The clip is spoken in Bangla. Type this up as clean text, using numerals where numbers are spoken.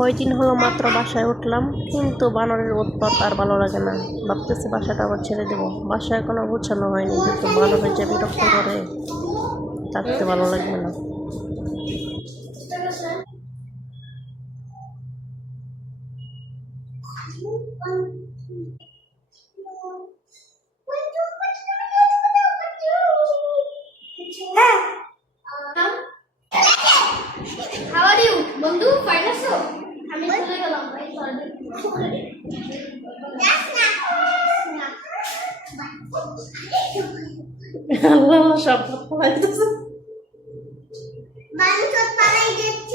কয়দিন হলো মাত্র বাসায় উঠলাম, কিন্তু বানরের উৎপাত আর ভালো লাগে না। ভাবতেছি বাসাটা আবার ছেড়ে দেবো। বাসা এখনো গোছানো হয়নি, কিন্তু বানরের যে বিরক্ত করে, থাকতে ভালো লাগবে না। How are you, বন্ধু? ফাইন আছো? আমি চলে গেলাম ভাই সরি। আল্লাহ, সব পড়াইতেছে। মানুষ পালাই দিচ্ছে।